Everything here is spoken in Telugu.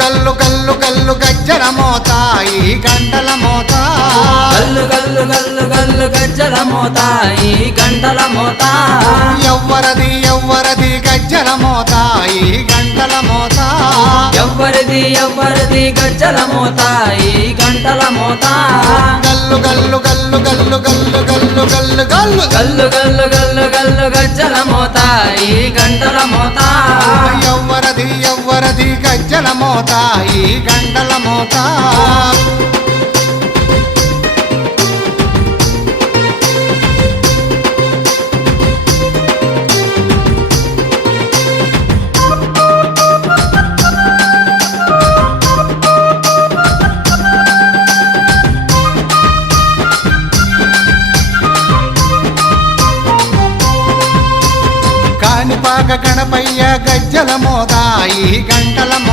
గల్లు గల్లు గల్లు గజ్జల మోత ఈ గంటల మోత గల్లు గల్లు గల్లు గల్లు గజ్జల మోత ఈ గంటల మోత ఎవ్వరది ఎవ్వరది గజ్జల మోత ఈ గంటల మోత ఎవ్వరిది ఎవ్వరిది గజ్జల మోత ఈ గంటల మోత గల్లు గల్లు గల్లు గల్లు గల్లు గల్లు గల్లు గల్లు గల్లు గల్లు గల్లు గల్లు గజ్జల మోత ఈ గంటల మోత ఎవ్వరది ఎవ్వరది గజ్జల మోత ఈ గంటల మోత కాణిపాక గణపయ్య గజ్జల మోత ఈ గంటల మోత